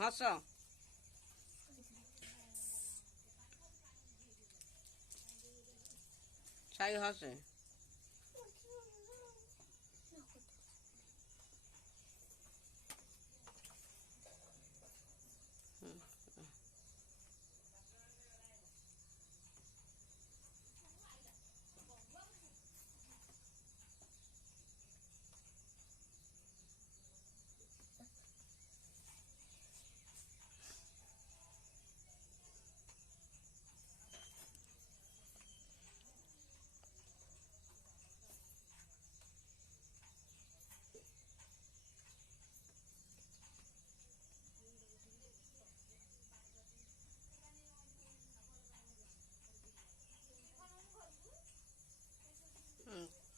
हस साई हसे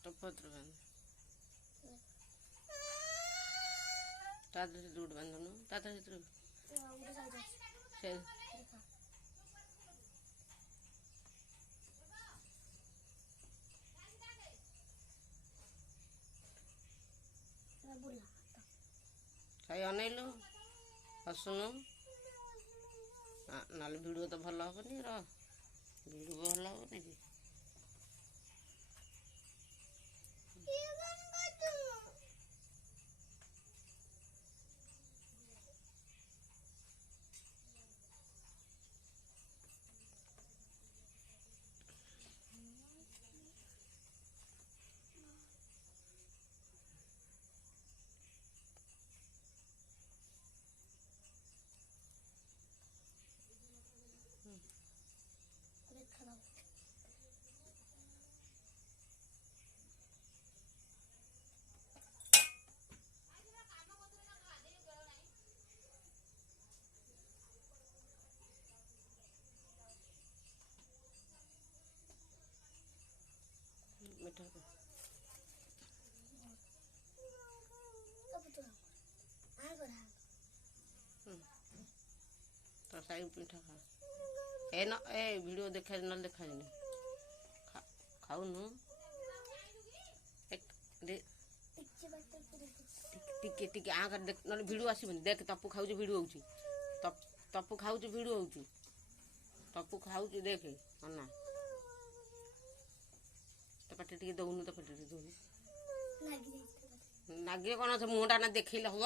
तो पत्र बंद तादर से दूध बंद होना तादर से से साई अनेलु हसुनु ना भिडियो तो भल हेनी भिडियो भल हेनी कि मिठा तो साई मिठा खा ए न ए वीडियो देखा न देखा खाऊनु टिके टिके आ कर देख न वीडियो आसीबनी देख तपु खाऊ वीडियो होउची तपु खाऊ वीडियो होउची तपु खाऊ देख अन्ना तो पटे टिके दउनु तो पटे दउनु नागिए कौन मुहटा ना देखिले हो